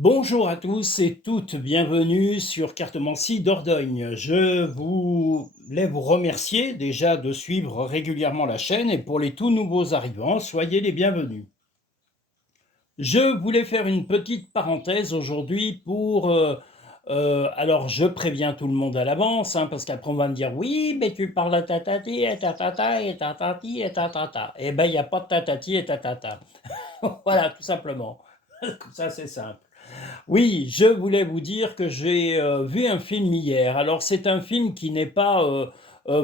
Bonjour à tous et toutes, bienvenue sur Cartomancie Dordogne. Je voulais vous remercier déjà de suivre régulièrement la chaîne et pour les tout nouveaux arrivants, soyez les bienvenus. Je voulais faire une petite parenthèse aujourd'hui alors je préviens tout le monde à l'avance, parce qu'après on va me dire oui, mais tu parles à tatati et tatata et tatati et tatata. Eh ben il n'y a pas de tatati et tatata. Voilà, tout simplement. Comme ça c'est simple. Oui, je voulais vous dire que j'ai vu un film hier. Alors c'est un film qui n'est pas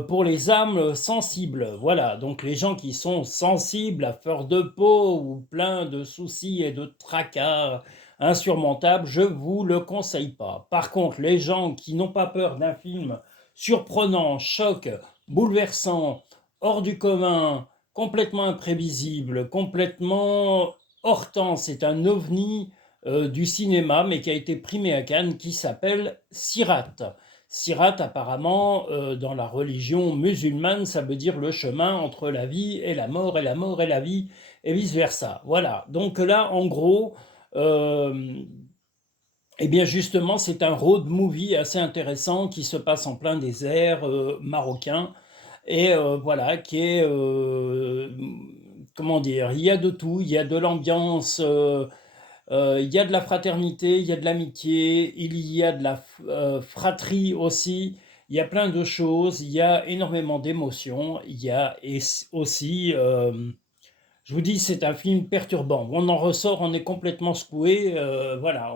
pour les âmes sensibles. Voilà, donc les gens qui sont sensibles à fleur de peau ou plein de soucis et de tracas insurmontables, je vous le conseille pas. Par contre, les gens qui n'ont pas peur d'un film surprenant, choc, bouleversant, hors du commun, complètement imprévisible, complètement hors temps, c'est un ovni du cinéma, mais qui a été primé à Cannes, qui s'appelle Sirat. Sirat, apparemment, dans la religion musulmane, ça veut dire le chemin entre la vie et la mort, et la mort et la vie, et vice-versa. Voilà, donc là, en gros, euh, eh bien justement, c'est un road movie assez intéressant qui se passe en plein désert marocain, et voilà, qui est, comment dire, il y a de tout, il y a de l'ambiance, il y a de la fraternité, il y a de l'amitié, il y a de la fratrie aussi, il y a plein de choses, il y a énormément d'émotions, il y a aussi, je vous dis, c'est un film perturbant. On en ressort, on est complètement secoué, voilà,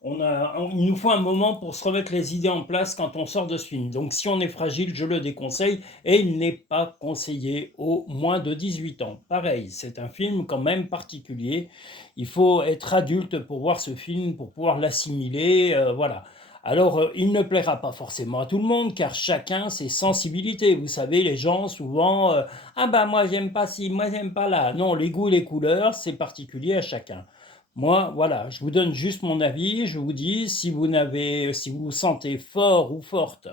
il nous faut un moment pour se remettre les idées en place quand on sort de ce film. Donc si on est fragile, je le déconseille et il n'est pas conseillé aux moins de 18 ans. Pareil, c'est un film quand même particulier. Il faut être adulte pour voir ce film, pour pouvoir l'assimiler, voilà. Alors, il ne plaira pas forcément à tout le monde, car chacun ses sensibilités. Vous savez, les gens, souvent, ah bah moi j'aime pas ci, moi j'aime pas là. Non, les goûts et les couleurs, c'est particulier à chacun. Moi, voilà, je vous donne juste mon avis. Je vous dis, si vous vous sentez fort ou forte,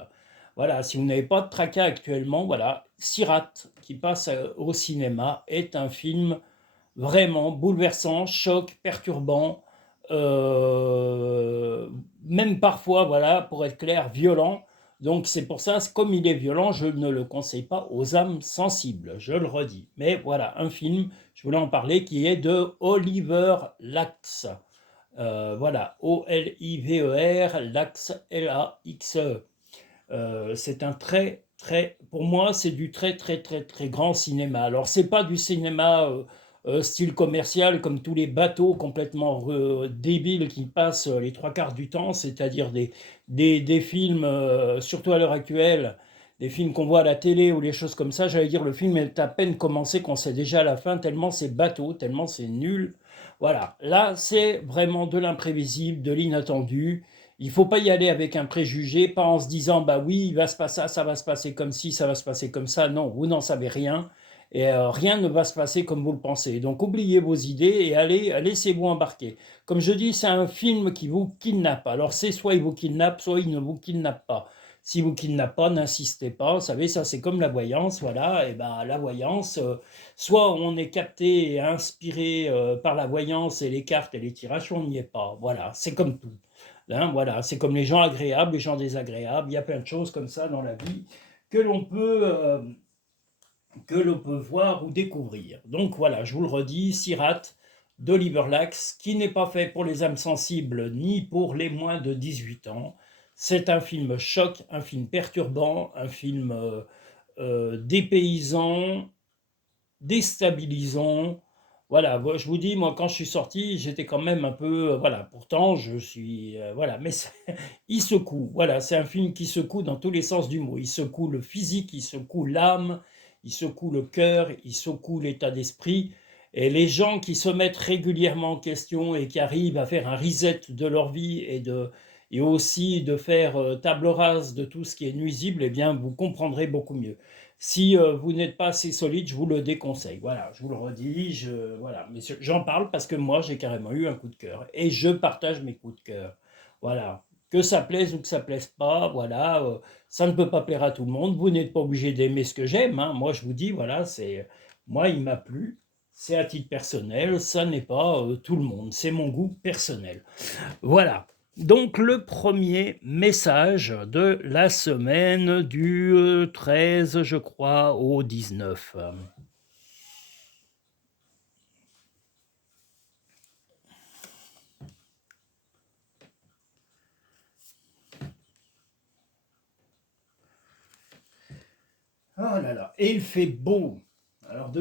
voilà, si vous n'avez pas de tracas actuellement, voilà, Sirat, qui passe au cinéma, est un film vraiment bouleversant, choc, perturbant, euh, même parfois, voilà, pour être clair, violent. Donc c'est pour ça, comme il est violent, je ne le conseille pas aux âmes sensibles, je le redis. Mais voilà, un film, je voulais en parler, qui est de Oliver Lax. Voilà, O-L-I-V-E-R, Lax, L-A-X-E. C'est un pour moi, c'est du très grand cinéma. Alors, c'est pas du cinéma style commercial comme tous les bateaux complètement débiles qui passent les trois quarts du temps, c'est-à-dire des films, surtout à l'heure actuelle, des films qu'on voit à la télé ou les choses comme ça. J'allais dire, le film est à peine commencé qu'on sait déjà la fin, tellement c'est bateau, tellement c'est nul. Voilà, là, c'est vraiment de l'imprévisible, de l'inattendu. Il ne faut pas y aller avec un préjugé, pas en se disant bah oui, il va se passer ça va se passer comme ci, ça va se passer comme ça. Non, vous n'en savez rien et rien ne va se passer comme vous le pensez. Donc oubliez vos idées et laissez-vous embarquer. Comme je dis, c'est un film qui vous kidnappe. Alors c'est soit il vous kidnappe, soit il ne vous kidnappe pas. Si vous kidnappe pas, n'insistez pas. Vous savez, ça c'est comme la voyance, voilà. Et ben la voyance, soit on est capté et inspiré par la voyance et les cartes et les tirages, soit on n'y est pas. Voilà, c'est comme tout. Hein, voilà, c'est comme les gens agréables, les gens désagréables. Il y a plein de choses comme ça dans la vie que l'on peut, euh, que l'on peut voir ou découvrir. Donc voilà, je vous le redis, Sirat d'Oliver Lax, qui n'est pas fait pour les âmes sensibles ni pour les moins de 18 ans. C'est un film choc, un film perturbant, un film dépaysant, déstabilisant. Voilà, je vous dis, moi, quand je suis sorti, j'étais quand même un peu, voilà, pourtant, je suis, voilà, mais il secoue, voilà, c'est un film qui secoue dans tous les sens du mot. Il secoue le physique, il secoue l'âme, il secoue le cœur, il secoue l'état d'esprit. Et les gens qui se mettent régulièrement en question et qui arrivent à faire un reset de leur vie et aussi de faire table rase de tout ce qui est nuisible, eh bien, vous comprendrez beaucoup mieux. Si vous n'êtes pas assez solide, je vous le déconseille. Voilà, je vous le redis, voilà. Mais j'en parle parce que moi, j'ai carrément eu un coup de cœur et je partage mes coups de cœur. Voilà. Que ça plaise ou que ça plaise pas, voilà, ça ne peut pas plaire à tout le monde. Vous n'êtes pas obligé d'aimer ce que j'aime, hein. Moi, je vous dis, voilà, moi, il m'a plu. c'est à titre personnel, ça n'est pas tout le monde, c'est mon goût personnel. Voilà. Donc le premier message de la semaine du 13, je crois, au 19. Oh là là, et il fait beau. Alors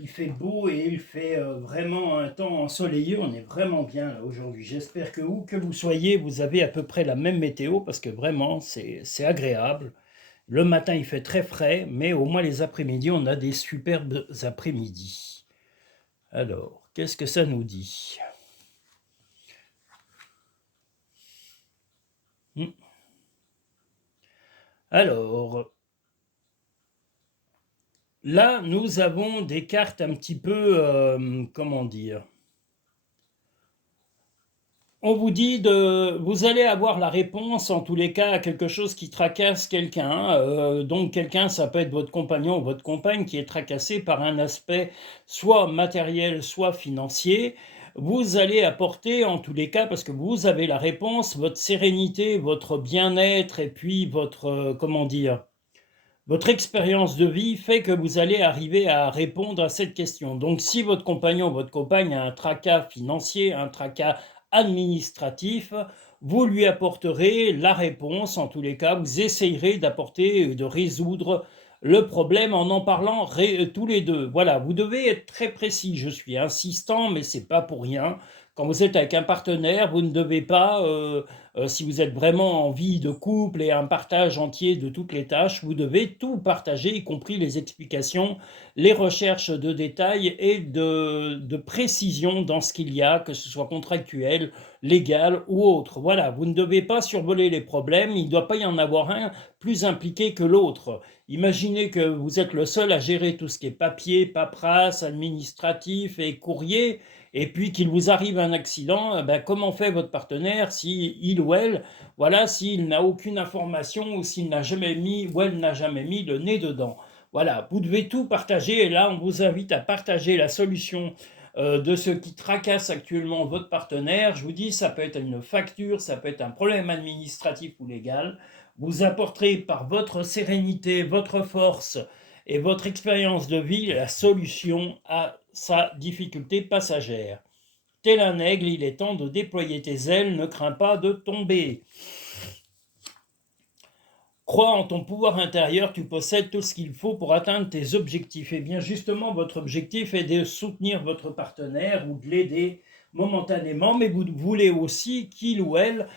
il fait beau et il fait vraiment un temps ensoleillé. On est vraiment bien là aujourd'hui. J'espère que où que vous soyez, vous avez à peu près la même météo parce que vraiment c'est agréable. Le matin il fait très frais, mais au moins les après-midi on a des superbes après-midi. Alors, qu'est-ce que ça nous dit? Hmm. Alors, là nous avons des cartes un petit peu, comment dire? On vous dit vous allez avoir la réponse en tous les cas à quelque chose qui tracasse quelqu'un. Donc quelqu'un, ça peut être votre compagnon ou votre compagne qui est tracassé par un aspect soit matériel, soit financier. Vous allez apporter en tous les cas, parce que vous avez la réponse, votre sérénité, votre bien-être et puis votre, comment dire, votre expérience de vie fait que vous allez arriver à répondre à cette question. Donc, si votre compagnon ou votre compagne a un tracas financier, un tracas administratif, vous lui apporterez la réponse. En tous les cas, vous essayerez d'apporter, de résoudre le problème en parlant tous les deux. Voilà, vous devez être très précis. Je suis insistant, mais c'est pas pour rien. Quand vous êtes avec un partenaire, vous ne devez pas si vous êtes vraiment en vie de couple et un partage entier de toutes les tâches, vous devez tout partager, y compris les explications, les recherches de détails et de précision dans ce qu'il y a, que ce soit contractuel, légal ou autre. Voilà, vous ne devez pas survoler les problèmes, il ne doit pas y en avoir un plus impliqué que l'autre. Imaginez que vous êtes le seul à gérer tout ce qui est papier, paperasse, administratif et courrier, et puis qu'il vous arrive un accident, ben comment fait votre partenaire si il ou elle, voilà, s'il n'a aucune information ou s'il n'a jamais mis ou elle n'a jamais mis le nez dedans. Voilà, vous devez tout partager et là on vous invite à partager la solution de ce qui tracasse actuellement votre partenaire. Je vous dis, ça peut être une facture, ça peut être un problème administratif ou légal. Vous apporterez par votre sérénité, votre force et votre expérience de vie la solution à sa difficulté passagère. Tel un aigle, il est temps de déployer tes ailes, ne crains pas de tomber. Crois en ton pouvoir intérieur, tu possèdes tout ce qu'il faut pour atteindre tes objectifs. Et bien justement, votre objectif est de soutenir votre partenaire ou de l'aider momentanément, mais vous voulez aussi qu'il ou elle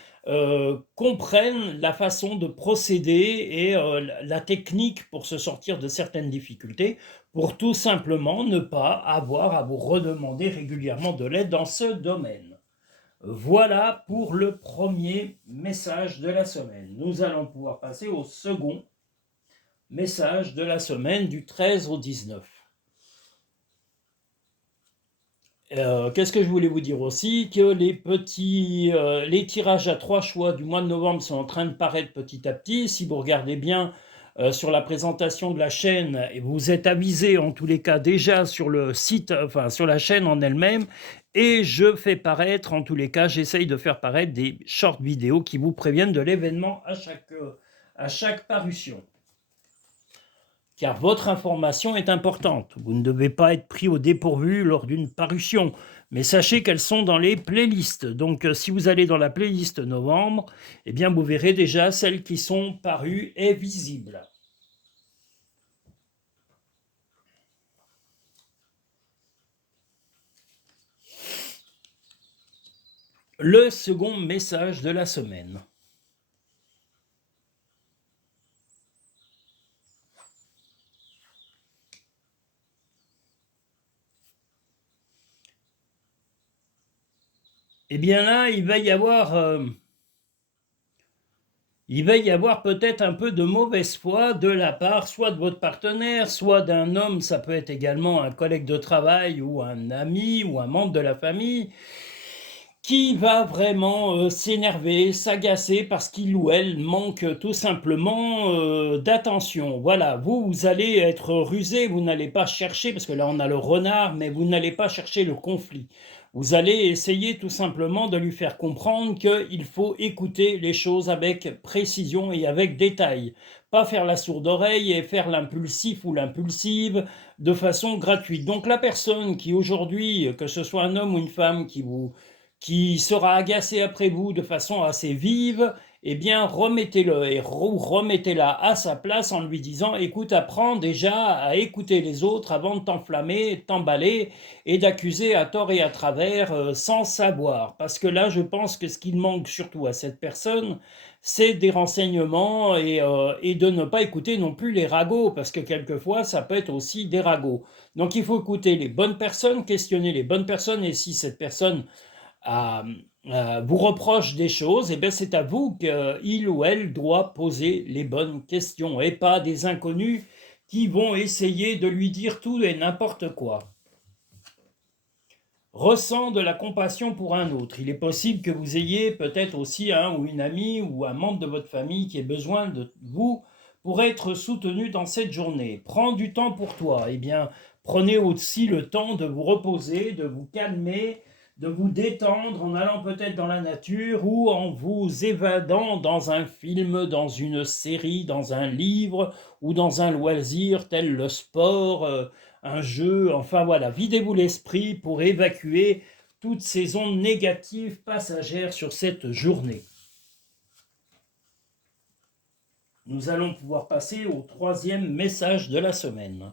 comprenne la façon de procéder et la technique pour se sortir de certaines difficultés, pour tout simplement ne pas avoir à vous redemander régulièrement de l'aide dans ce domaine. Voilà pour le premier message de la semaine. Nous allons pouvoir passer au second message de la semaine du 13 au 19. Qu'est-ce que je voulais vous dire aussi? Que les tirages à 3 choix du mois de novembre sont en train de paraître petit à petit. Si vous regardez bien sur la présentation de la chaîne, et vous êtes avisé en tous les cas déjà sur le site, enfin sur la chaîne en elle-même, et je fais paraître, en tous les cas, j'essaye de faire paraître des short vidéos qui vous préviennent de l'événement à chaque parution. Car votre information est importante. Vous ne devez pas être pris au dépourvu lors d'une parution, mais sachez qu'elles sont dans les playlists. Donc si vous allez dans la playlist novembre, eh bien vous verrez déjà celles qui sont parues et visibles. Le second message de la semaine. Eh bien là, il va y avoir peut-être un peu de mauvaise foi de la part soit de votre partenaire, soit d'un homme, ça peut être également un collègue de travail ou un ami ou un membre de la famille, qui va vraiment s'énerver, s'agacer parce qu'il ou elle manque tout simplement d'attention. Voilà, vous allez être rusé, vous n'allez pas chercher, parce que là on a le renard, mais vous n'allez pas chercher le conflit. Vous allez essayer tout simplement de lui faire comprendre qu'il faut écouter les choses avec précision et avec détail. Pas faire la sourde oreille et faire l'impulsif ou l'impulsive de façon gratuite. Donc la personne qui aujourd'hui, que ce soit un homme ou une femme qui sera agacé après vous de façon assez vive, eh bien remettez-le et remettez-la à sa place en lui disant écoute, apprends déjà à écouter les autres avant de t'enflammer, t'emballer et d'accuser à tort et à travers sans savoir. Parce que là, je pense que ce qu'il manque surtout à cette personne, c'est des renseignements et de ne pas écouter non plus les ragots, parce que quelquefois, ça peut être aussi des ragots. Donc il faut écouter les bonnes personnes, questionner les bonnes personnes, et si cette personne à, vous reproche des choses, et bien c'est à vous qu'il ou elle doit poser les bonnes questions et pas des inconnus qui vont essayer de lui dire tout et n'importe quoi. Ressent de la compassion pour un autre. Il est possible que vous ayez peut-être aussi un ou une amie ou un membre de votre famille qui ait besoin de vous pour être soutenu dans cette journée. Prends du temps pour toi. Eh bien, prenez aussi le temps de vous reposer, de vous calmer, de vous détendre en allant peut-être dans la nature ou en vous évadant dans un film, dans une série, dans un livre ou dans un loisir tel le sport, un jeu, enfin voilà, videz-vous l'esprit pour évacuer toutes ces ondes négatives passagères sur cette journée. Nous allons pouvoir passer au troisième message de la semaine.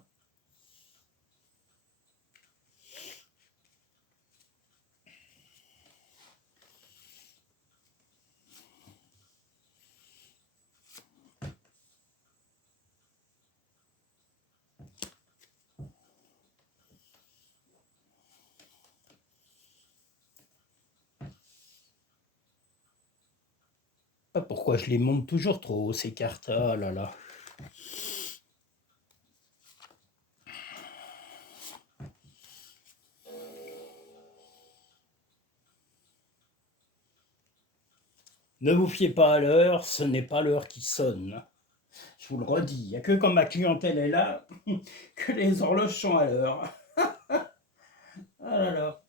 Pourquoi je les monte toujours trop haut, ces cartes? Oh là là. Ne vous fiez pas à l'heure, ce n'est pas l'heure qui sonne. Je vous le redis, il n'y a que quand ma clientèle est là que les horloges sont à l'heure. Ah là là.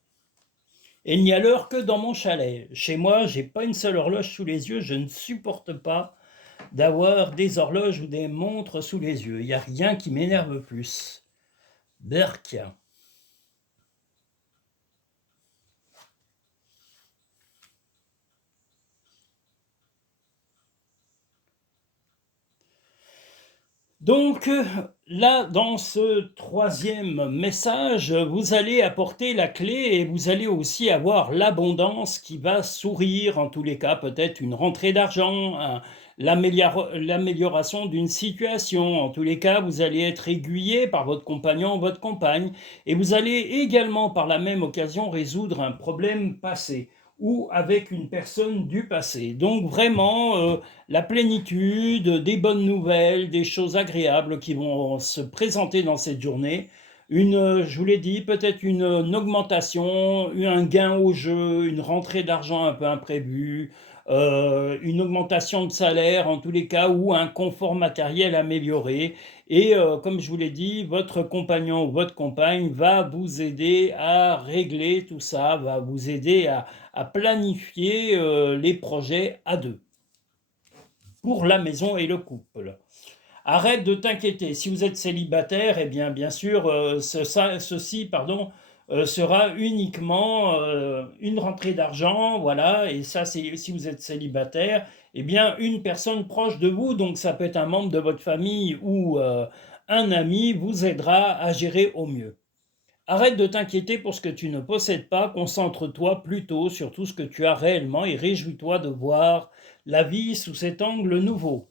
Et il n'y a l'heure que dans mon chalet. Chez moi, j'ai pas une seule horloge sous les yeux, je ne supporte pas d'avoir des horloges ou des montres sous les yeux. Il n'y a rien qui m'énerve plus. Berk. Donc là, dans ce troisième message, vous allez apporter la clé et vous allez aussi avoir l'abondance qui va sourire, en tous les cas, peut-être une rentrée d'argent, l'amélioration d'une situation. En tous les cas, vous allez être aiguillé par votre compagnon ou votre compagne et vous allez également, par la même occasion, résoudre un problème passé ou avec une personne du passé. Donc vraiment, la plénitude, des bonnes nouvelles, des choses agréables qui vont se présenter dans cette journée. Je vous l'ai dit, peut-être une augmentation, un gain au jeu, une rentrée d'argent un peu imprévue, une augmentation de salaire en tous les cas, ou un confort matériel amélioré. Et comme je vous l'ai dit, votre compagnon ou votre compagne va vous aider à régler tout ça, va vous aider à planifier les projets à deux pour la maison et le couple. Arrête de t'inquiéter. Si vous êtes célibataire, eh bien sûr, ceci sera uniquement une rentrée d'argent, voilà. Et ça, c'est si vous êtes célibataire, eh bien une personne proche de vous, donc ça peut être un membre de votre famille ou un ami, vous aidera à gérer au mieux. Arrête de t'inquiéter pour ce que tu ne possèdes pas, concentre-toi plutôt sur tout ce que tu as réellement et réjouis-toi de voir la vie sous cet angle nouveau.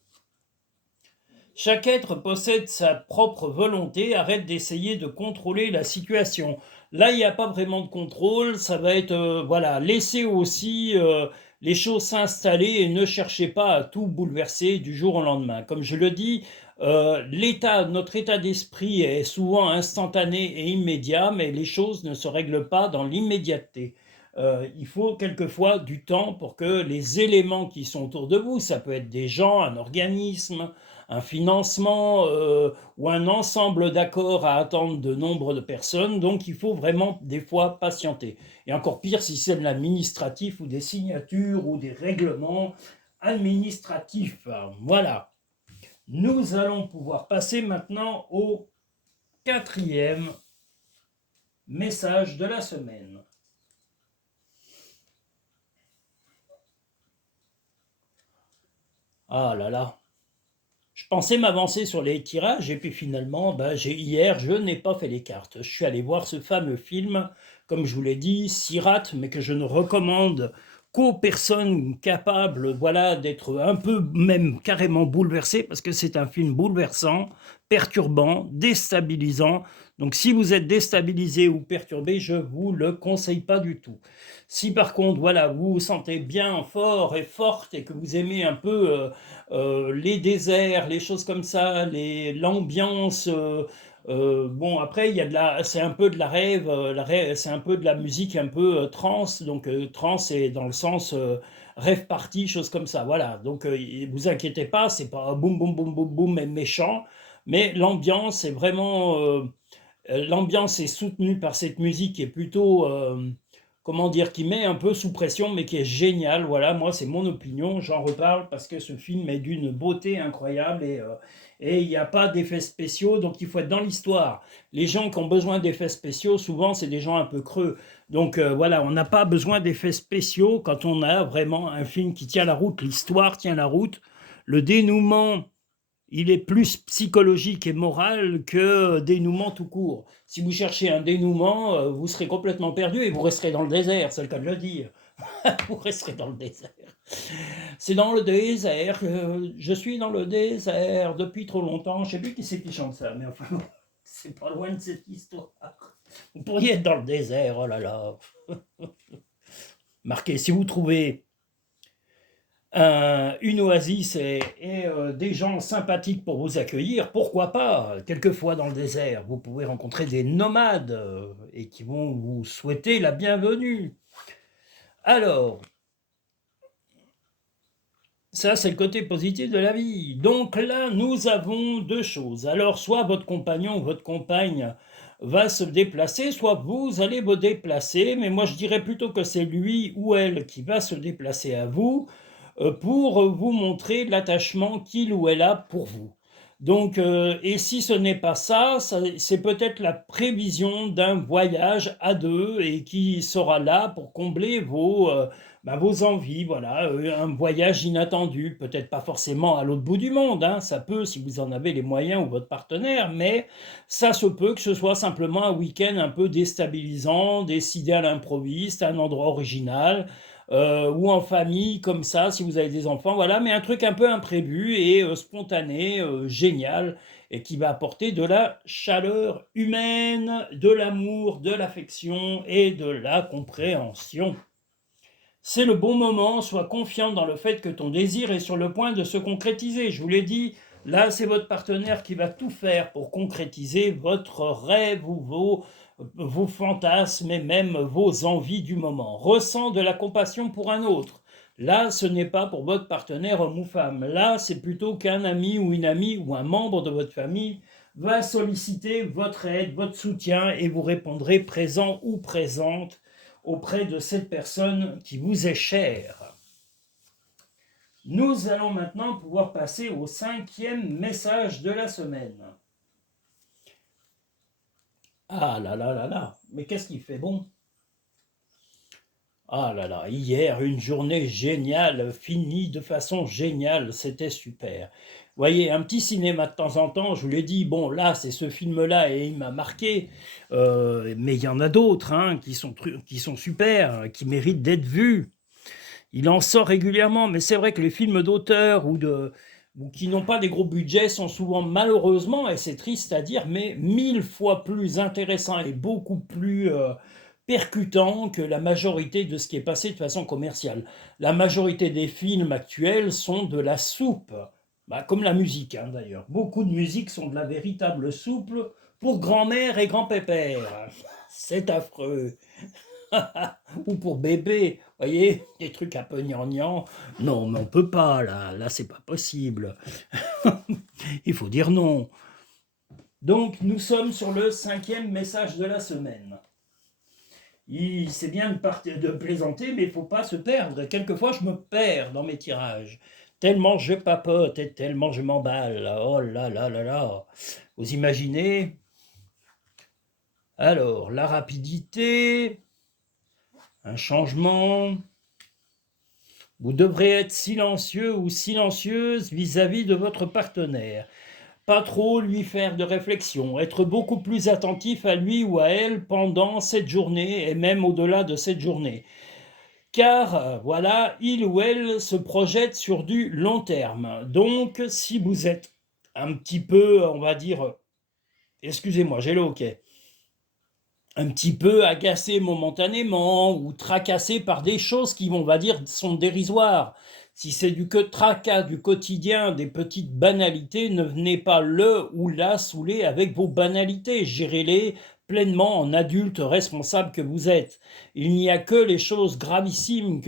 Chaque être possède sa propre volonté, arrête d'essayer de contrôler la situation. Là, il n'y a pas vraiment de contrôle, ça va être, voilà, laissez aussi les choses s'installer et ne cherchez pas à tout bouleverser du jour au lendemain. Comme je le dis, notre état d'esprit est souvent instantané et immédiat, mais les choses ne se règlent pas dans l'immédiateté. il faut quelquefois du temps pour que les éléments qui sont autour de vous, ça peut être des gens, un organisme, un financement ou un ensemble d'accords à attendre de nombre de personnes, donc il faut vraiment des fois patienter. Et encore pire si c'est de l'administratif ou des signatures ou des règlements administratifs. Voilà. Nous allons pouvoir passer maintenant au quatrième message de la semaine. Ah là là, je pensais m'avancer sur les tirages et puis finalement, hier, je n'ai pas fait les cartes. Je suis allé voir ce fameux film, comme je vous l'ai dit, Sirat, mais que je ne recommande qu'aux personnes capables, voilà, d'être un peu même carrément bouleversées, parce que c'est un film bouleversant, perturbant, déstabilisant. Donc si vous êtes déstabilisé ou perturbé, je vous le conseille pas du tout. Si par contre, voilà, vous vous sentez bien fort et forte et que vous aimez un peu les déserts, les choses comme ça, l'ambiance. Bon, après, c'est un peu de la rêve, c'est un peu de la musique un peu trance. Donc, trance, c'est dans le sens rêve party, choses comme ça. Voilà. Donc, vous inquiétez pas, c'est pas boum, boum, boum, boum, boum, et méchant. Mais l'ambiance est vraiment. L'ambiance est soutenue par cette musique qui est plutôt, comment dire, qui met un peu sous pression, mais qui est géniale. Voilà, moi, c'est mon opinion. J'en reparle parce que ce film est d'une beauté incroyable et il n'y a pas d'effets spéciaux, donc il faut être dans l'histoire. Les gens qui ont besoin d'effets spéciaux, souvent, c'est des gens un peu creux. Donc voilà, on n'a pas besoin d'effets spéciaux quand on a vraiment un film qui tient la route, l'histoire tient la route, le dénouement il est plus psychologique et moral que dénouement tout court. Si vous cherchez un dénouement, vous serez complètement perdu et vous resterez dans le désert, c'est le cas de le dire. Vous resterez dans le désert. C'est dans le désert, je suis dans le désert depuis trop longtemps. Je ne sais plus qui c'est qui chante ça, mais enfin, c'est pas loin de cette histoire. Vous pourriez être dans le désert, oh là là. Marquez, si vous trouvez une oasis et des gens sympathiques pour vous accueillir, pourquoi pas? Quelquefois dans le désert, vous pouvez rencontrer des nomades et qui vont vous souhaiter la bienvenue. Alors, ça c'est le côté positif de la vie. Donc là, nous avons deux choses. Alors, soit votre compagnon ou votre compagne va se déplacer, soit vous allez vous déplacer, mais moi je dirais plutôt que c'est lui ou elle qui va se déplacer à vous pour vous montrer l'attachement qu'il ou elle a pour vous. Donc, et si ce n'est pas ça, c'est peut-être la prévision d'un voyage à deux et qui sera là pour combler vos envies, voilà, un voyage inattendu, peut-être pas forcément à l'autre bout du monde, hein, ça peut si vous en avez les moyens ou votre partenaire, mais ça se peut que ce soit simplement un week-end un peu déstabilisant, décidé à l'improviste, un endroit original, ou en famille, comme ça, si vous avez des enfants, voilà, mais un truc un peu imprévu et spontané, génial, et qui va apporter de la chaleur humaine, de l'amour, de l'affection et de la compréhension. C'est le bon moment, sois confiant dans le fait que ton désir est sur le point de se concrétiser. Je vous l'ai dit, là c'est votre partenaire qui va tout faire pour concrétiser votre rêve ou vos fantasmes et même vos envies du moment. Ressens de la compassion pour un autre. Là, ce n'est pas pour votre partenaire homme ou femme. Là, c'est plutôt qu'un ami ou une amie ou un membre de votre famille va solliciter votre aide, votre soutien et vous répondrez présent ou présente auprès de cette personne qui vous est chère. Nous allons maintenant pouvoir passer au cinquième message de la semaine. Ah là là là là, mais qu'est-ce qui fait bon? Ah là là, hier, une journée géniale, finie de façon géniale, c'était super. Vous voyez, un petit cinéma de temps en temps, je vous l'ai dit, bon là, c'est ce film-là et il m'a marqué, mais il y en a d'autres hein, qui sont super, qui méritent d'être vus. Il en sort régulièrement, mais c'est vrai que les films d'auteur ou qui n'ont pas des gros budgets sont souvent malheureusement, et c'est triste à dire, mais 1000 fois plus intéressants et beaucoup plus percutants que la majorité de ce qui est passé de façon commerciale. La majorité des films actuels sont de la soupe, comme la musique hein, d'ailleurs. Beaucoup de musiques sont de la véritable soupe pour grand-mère et grand-pépère. C'est affreux. ou pour bébé, voyez, des trucs un peu gnangnan. Non, mais on peut pas, là c'est pas possible. Il faut dire non. Donc nous sommes sur le 5e message de la semaine. C'est bien de plaisanter, mais il ne faut pas se perdre. Et quelquefois, je me perds dans mes tirages. Tellement je papote et tellement je m'emballe. Oh là là là là. Vous imaginez? Alors, la rapidité, un changement. Vous devrez être silencieux ou silencieuse vis-à-vis de votre partenaire. Pas trop lui faire de réflexion, être beaucoup plus attentif à lui ou à elle pendant cette journée et même au-delà de cette journée. Car voilà, il ou elle se projette sur du long terme. Donc, si vous êtes un petit peu, on va dire, excusez-moi, j'ai le hoquet, un petit peu agacé momentanément ou tracassé par des choses qui, on va dire, sont dérisoires. Si c'est du tracas du quotidien, des petites banalités, ne venez pas le ou la saouler avec vos banalités. Gérez-les pleinement en adulte responsable que vous êtes. Il n'y a que les choses gravissimes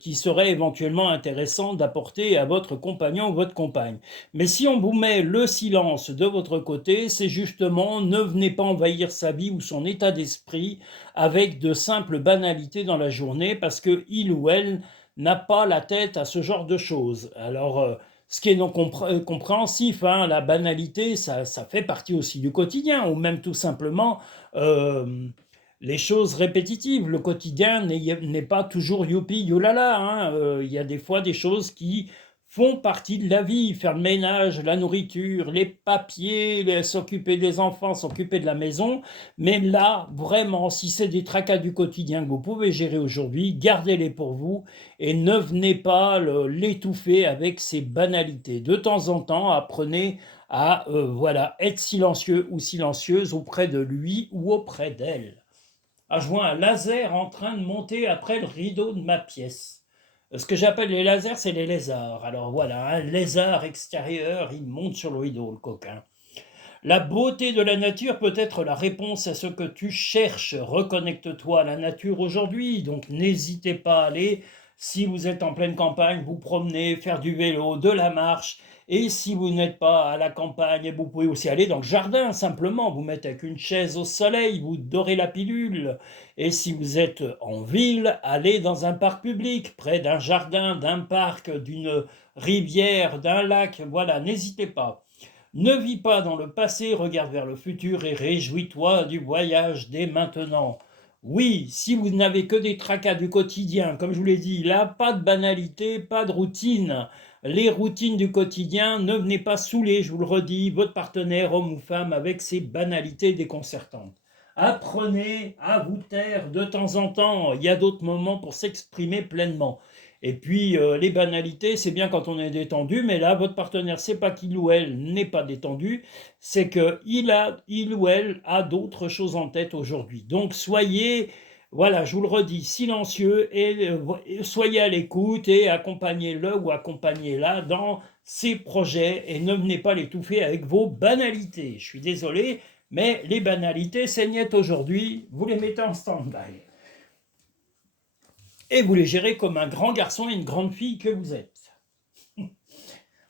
qui seraient éventuellement intéressantes d'apporter à votre compagnon ou votre compagne. Mais si on vous met le silence de votre côté, c'est justement ne venez pas envahir sa vie ou son état d'esprit avec de simples banalités dans la journée parce que il ou elle n'a pas la tête à ce genre de choses. Alors, ce qui est non compréhensif, hein, la banalité, ça fait partie aussi du quotidien, ou même tout simplement les choses répétitives. Le quotidien n'est pas toujours youpi, youlala. Hein. Il y a des fois des choses qui font partie de la vie, faire le ménage, la nourriture, les papiers, s'occuper des enfants, s'occuper de la maison. Mais là, vraiment, si c'est des tracas du quotidien que vous pouvez gérer aujourd'hui, gardez-les pour vous et ne venez pas l'étouffer avec ces banalités. De temps en temps, apprenez à voilà, être silencieux ou silencieuse auprès de lui ou auprès d'elle. Ah, je vois un laser en train de monter après le rideau de ma pièce. Ce que j'appelle les lasers, c'est les lézards. Alors voilà, un lézard extérieur, il monte sur le rideau, le coquin. La beauté de la nature peut être la réponse à ce que tu cherches. Reconnecte-toi à la nature aujourd'hui, donc n'hésitez pas à aller. Si vous êtes en pleine campagne, vous promenez, faire du vélo, de la marche. Et si vous n'êtes pas à la campagne, vous pouvez aussi aller dans le jardin, simplement. Vous mettez avec une chaise au soleil, vous dorez la pilule. Et si vous êtes en ville, allez dans un parc public, près d'un jardin, d'un parc, d'une rivière, d'un lac. Voilà, n'hésitez pas. Ne vis pas dans le passé, regarde vers le futur et réjouis-toi du voyage dès maintenant. Oui, si vous n'avez que des tracas du quotidien, comme je vous l'ai dit, là, pas de banalité, pas de routine. Les routines du quotidien, ne venez pas saouler, je vous le redis, votre partenaire, homme ou femme, avec ces banalités déconcertantes. Apprenez à vous taire de temps en temps. Il y a d'autres moments pour s'exprimer pleinement. Et puis, les banalités, c'est bien quand on est détendu, mais là, votre partenaire, c'est pas qu'il ou elle n'est pas détendu, c'est qu'il ou elle a d'autres choses en tête aujourd'hui. Donc, soyez, voilà, je vous le redis, silencieux et soyez à l'écoute et accompagnez-le ou accompagnez-la dans ses projets et ne venez pas l'étouffer avec vos banalités. Je suis désolé, mais les banalités saignent aujourd'hui, vous les mettez en stand-by. Et vous les gérez comme un grand garçon et une grande fille que vous êtes.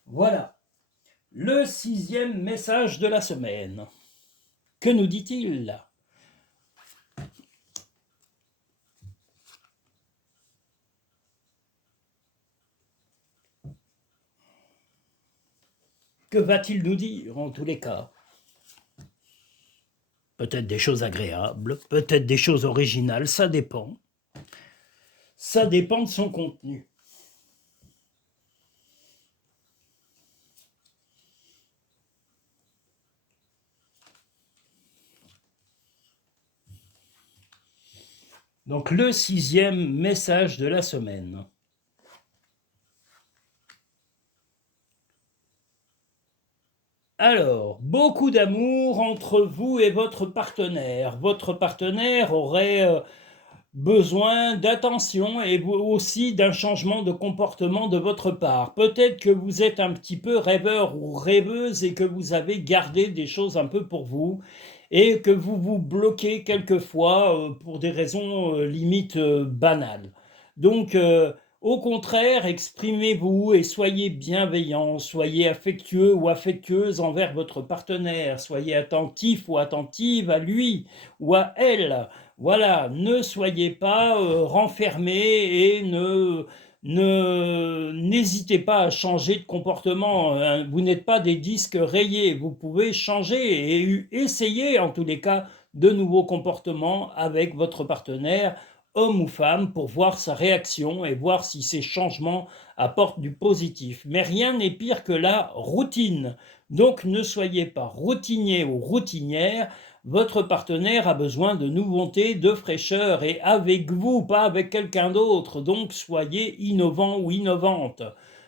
Voilà. Le 6e message de la semaine. Que nous dit-il? Que va-t-il nous dire en tous les cas? Peut-être des choses agréables, peut-être des choses originales, ça dépend. Ça dépend de son contenu. Donc le 6e message de la semaine. Alors, beaucoup d'amour entre vous et votre partenaire. Votre partenaire aurait besoin d'attention et aussi d'un changement de comportement de votre part. Peut-être que vous êtes un petit peu rêveur ou rêveuse et que vous avez gardé des choses un peu pour vous et que vous vous bloquez quelquefois pour des raisons limite banales. Donc, au contraire, exprimez-vous et soyez bienveillant, soyez affectueux ou affectueuse envers votre partenaire, soyez attentif ou attentive à lui ou à elle. Voilà, ne soyez pas renfermés et n'hésitez pas à changer de comportement. Vous n'êtes pas des disques rayés, vous pouvez changer et essayer en tous les cas de nouveaux comportements avec votre partenaire, homme ou femme, pour voir sa réaction et voir si ces changements apportent du positif. Mais rien n'est pire que la routine. Donc ne soyez pas routinier ou routinière. Votre partenaire a besoin de nouveautés, de fraîcheur, et avec vous, pas avec quelqu'un d'autre. Donc soyez innovant ou innovante.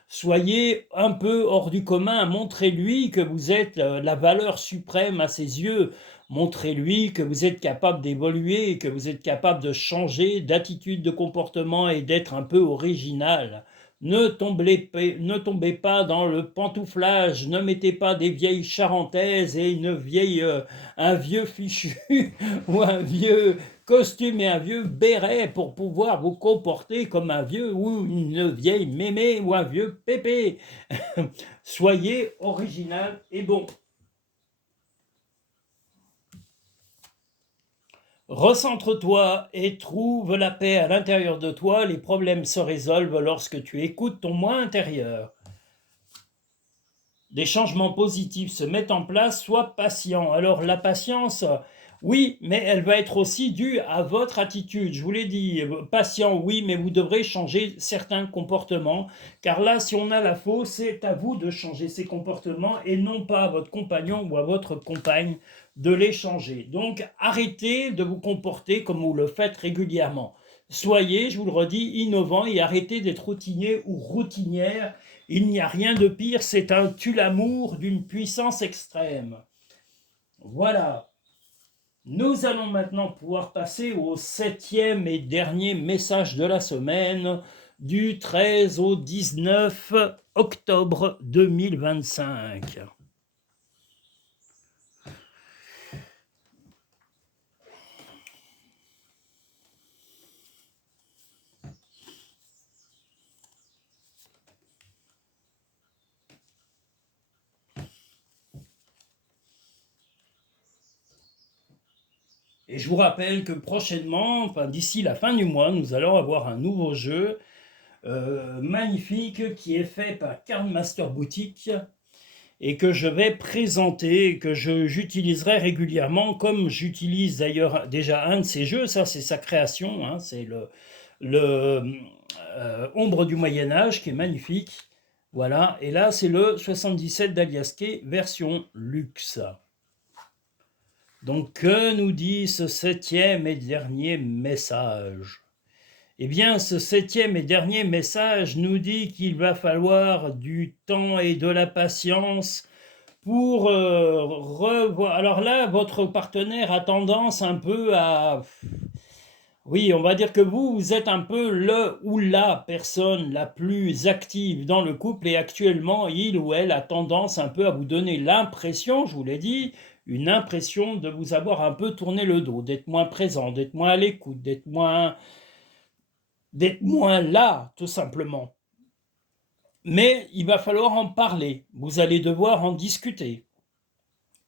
Soyez un peu hors du commun, montrez-lui que vous êtes la valeur suprême à ses yeux. Montrez-lui que vous êtes capable d'évoluer, que vous êtes capable de changer d'attitude, de comportement et d'être un peu original. Ne tombez pas dans le pantouflage, ne mettez pas des vieilles charentaises et un vieux fichu ou un vieux costume et un vieux béret pour pouvoir vous comporter comme un vieux ou une vieille mémé ou un vieux pépé. Soyez original et bon. Recentre-toi et trouve la paix à l'intérieur de toi. Les problèmes se résolvent lorsque tu écoutes ton moi intérieur. Des changements positifs se mettent en place, sois patient. Alors la patience, oui, mais elle va être aussi due à votre attitude. Je vous l'ai dit, patient, oui, mais vous devrez changer certains comportements. Car là, si on a la faute, c'est à vous de changer ces comportements et non pas à votre compagnon ou à votre compagne de les changer. Donc arrêtez de vous comporter comme vous le faites régulièrement. Soyez, je vous le redis, innovant et arrêtez d'être routinier ou routinière. Il n'y a rien de pire, c'est un tue-l'amour d'une puissance extrême. Voilà. Nous allons maintenant pouvoir passer au 7e et dernier message de la semaine du 13 au 19 octobre 2025. Et je vous rappelle que prochainement, enfin d'ici la fin du mois, nous allons avoir un nouveau jeu magnifique qui est fait par Cardmaster Boutique et que je vais présenter, que j'utiliserai régulièrement, comme j'utilise d'ailleurs déjà un de ces jeux. Ça, c'est sa création, hein, c'est le Ombre du Moyen-Âge qui est magnifique. Voilà, et là c'est le 77 d'Aliasquet version luxe. Donc que nous dit ce 7e et dernier message? Eh bien, ce 7e et dernier message nous dit qu'il va falloir du temps et de la patience pour revoir. Alors là, votre partenaire a tendance un peu à... Oui, on va dire que vous êtes un peu le ou la personne la plus active dans le couple et actuellement, il ou elle a tendance un peu à vous donner l'impression, je vous l'ai dit, une impression de vous avoir un peu tourné le dos, d'être moins présent, d'être moins à l'écoute, d'être moins là, tout simplement. Mais il va falloir en parler, vous allez devoir en discuter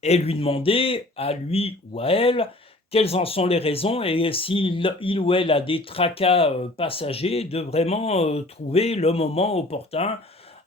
et lui demander à lui ou à elle quelles en sont les raisons et s'il il ou elle a des tracas passagers, de vraiment trouver le moment opportun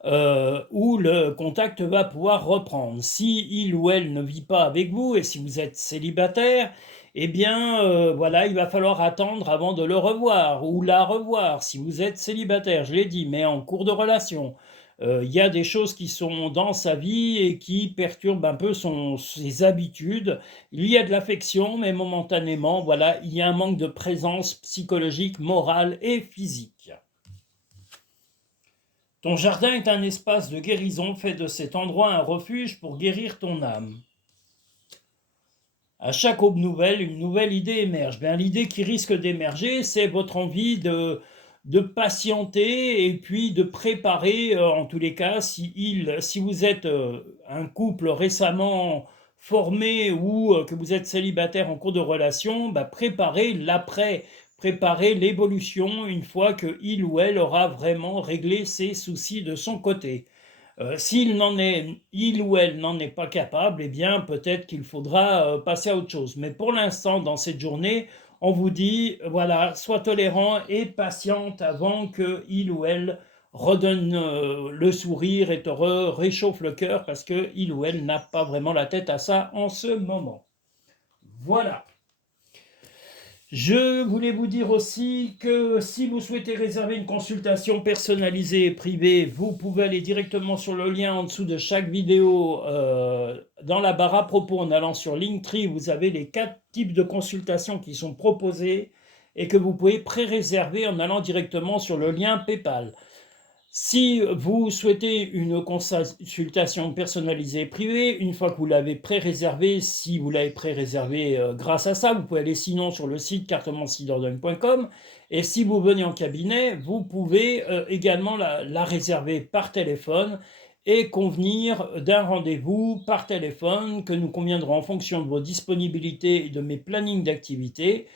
où le contact va pouvoir reprendre. Si il ou elle ne vit pas avec vous et si vous êtes célibataire, eh bien voilà, il va falloir attendre avant de le revoir ou la revoir si vous êtes célibataire, je l'ai dit, mais en cours de relation. Il y a des choses qui sont dans sa vie et qui perturbent un peu ses habitudes. Il y a de l'affection, mais momentanément, voilà, il y a un manque de présence psychologique, morale et physique. Ton jardin est un espace de guérison, fais de cet endroit un refuge pour guérir ton âme. À chaque aube nouvelle, une nouvelle idée émerge. Bien, l'idée qui risque d'émerger, c'est votre envie de patienter et puis de préparer, en tous les cas, si vous êtes un couple récemment formé ou que vous êtes célibataire en cours de relation, bah, préparez l'après, préparez l'évolution une fois que il ou elle aura vraiment réglé ses soucis de son côté. Il ou elle n'en est pas capable, eh bien peut-être qu'il faudra passer à autre chose. Mais pour l'instant, dans cette journée, on vous dit, voilà, sois tolérant et patiente avant que il ou elle redonne le sourire et te réchauffe le cœur parce que il ou elle n'a pas vraiment la tête à ça en ce moment. Voilà. Je voulais vous dire aussi que si vous souhaitez réserver une consultation personnalisée et privée, vous pouvez aller directement sur le lien en dessous de chaque vidéo dans la barre à propos en allant sur Linktree. Vous avez les 4 types de consultations qui sont proposées et que vous pouvez pré-réserver en allant directement sur le lien PayPal. Si vous souhaitez une consultation personnalisée et privée, une fois que vous l'avez pré-réservée, si vous l'avez pré-réservée grâce à ça, vous pouvez aller sinon sur le site cartomanciedordogne.com et si vous venez en cabinet, vous pouvez également la réserver par téléphone et convenir d'un rendez-vous par téléphone que nous conviendrons en fonction de vos disponibilités et de mes plannings d'activité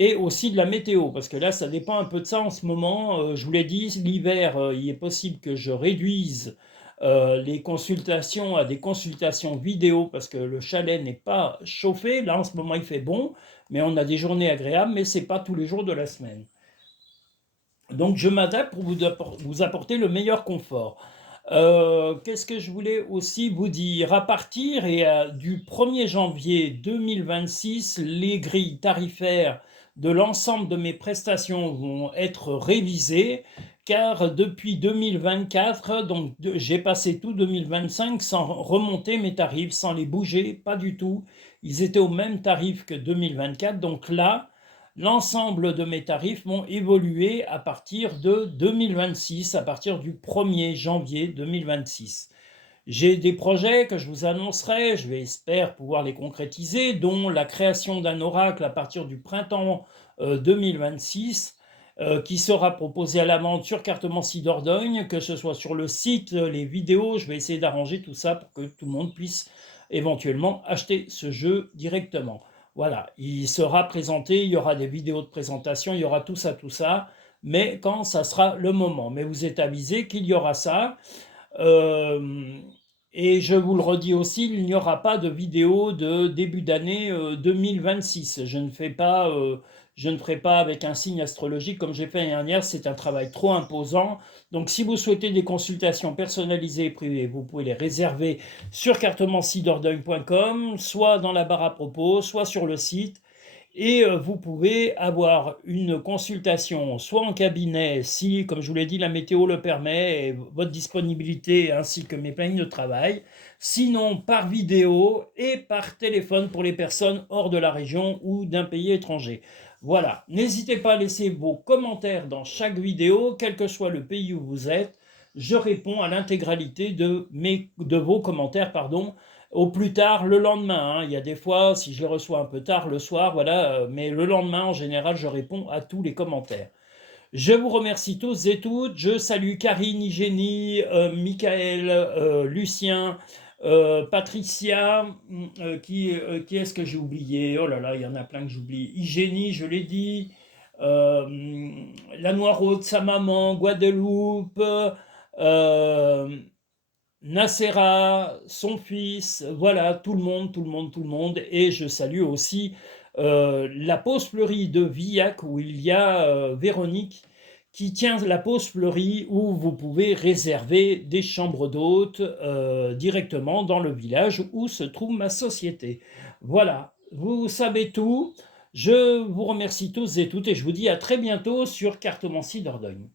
et aussi de la météo, parce que là, ça dépend un peu de ça en ce moment. Je vous l'ai dit, l'hiver, il est possible que je réduise les consultations à des consultations vidéo, parce que le chalet n'est pas chauffé. Là, en ce moment, il fait bon, mais on a des journées agréables, mais ce n'est pas tous les jours de la semaine. Donc, je m'adapte pour vous apporter le meilleur confort. Qu'est-ce que je voulais aussi vous dire? À partir du 1er janvier 2026, les grilles tarifaires de l'ensemble de mes prestations vont être révisées, car depuis 2024, donc j'ai passé tout 2025 sans remonter mes tarifs, sans les bouger, pas du tout. Ils étaient au même tarif que 2024, donc là, l'ensemble de mes tarifs vont évoluer à partir de 2026, à partir du 1er janvier 2026. J'ai des projets que je vous annoncerai, je vais espérer pouvoir les concrétiser, dont la création d'un oracle à partir du printemps 2026, qui sera proposé à la vente sur Cartomancie Dordogne, que ce soit sur le site, les vidéos, je vais essayer d'arranger tout ça pour que tout le monde puisse éventuellement acheter ce jeu directement. Voilà, il sera présenté, il y aura des vidéos de présentation, il y aura tout ça, mais quand ça sera le moment. Mais vous êtes avisés qu'il y aura ça. Et je vous le redis aussi, il n'y aura pas de vidéo de début d'année 2026. Je ne ferai pas avec un signe astrologique comme j'ai fait l'année dernière, c'est un travail trop imposant. Donc si vous souhaitez des consultations personnalisées et privées, vous pouvez les réserver sur cartomanciedordogne.com, soit dans la barre à propos, soit sur le site. Et vous pouvez avoir une consultation soit en cabinet, si, comme je vous l'ai dit, la météo le permet, et votre disponibilité ainsi que mes plannings de travail, sinon par vidéo et par téléphone pour les personnes hors de la région ou d'un pays étranger. Voilà, n'hésitez pas à laisser vos commentaires dans chaque vidéo, quel que soit le pays où vous êtes. Je réponds à l'intégralité de vos commentaires, au plus tard le lendemain. Il y a des fois, si je les reçois un peu tard le soir, voilà, mais le lendemain, en général, je réponds à tous les commentaires. Je vous remercie tous et toutes. Je salue Karine, Igénie, Michael, Lucien, Patricia, qui est-ce que j'ai oublié? Oh là là, il y en a plein que j'oublie. Igénie, je l'ai dit. La Noiraude, sa maman, Guadeloupe, Nacera, son fils, voilà, tout le monde. Et je salue aussi la pause fleurie de Villac, où il y a Véronique qui tient la pause fleurie, où vous pouvez réserver des chambres d'hôtes directement dans le village où se trouve ma société. Voilà, vous savez tout. Je vous remercie tous et toutes et je vous dis à très bientôt sur Cartomancie Dordogne.